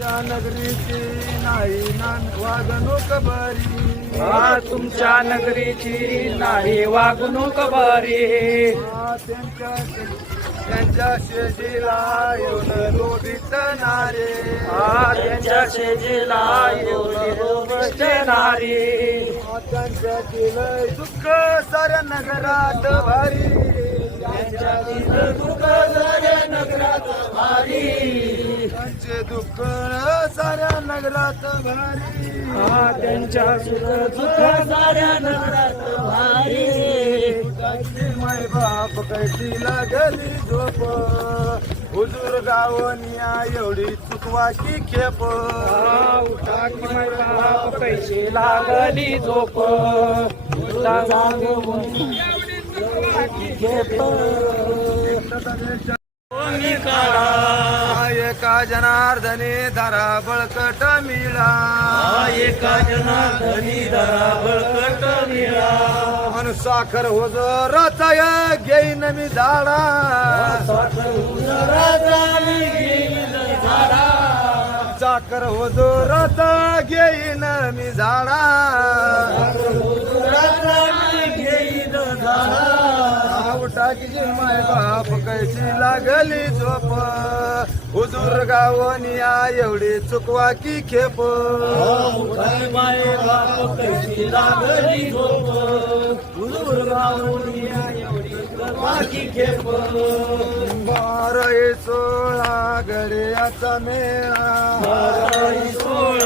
तुमच्या नगरीची नाही वागणूक बरी. हा तुमच्या नगरीची नाही वागणूक बरी. हा, त्यांच्या त्यांच्या शेजीला येऊन लोभित नारे. हा त्यांच्या शेजीला येऊन बसणारी हा, त्यांच्या केलंय दुःख साऱ्या नगरात भारी. त्यांच्या दुःख झाले नगरात भारी. त्यांचे दुःख साऱ्या नगरात भारी. हा त्यांच्या सुख दुःख साऱ्या नगरात भारी. माय बाप कैसी लागली झोप. हुजूर गावनिया एवढी चुकवाची खेप. उठा की माय बाप पैसे लागली झोप. घेत कोणी एका जनार्दने धरा बळकट मिळा. एका जनार्दनी दरा बळकट मिळा. म्हणून साखर होज रचाय घेईन मी झाडा. साखर होज रचा घेईन मी झाडा. उठाची माय बाप कैसी लागली झोप. हुजूर गावनिया एवढी चुकवा की खेप. माय खेप बारा सोळा गड्याचा मेळा. सोळा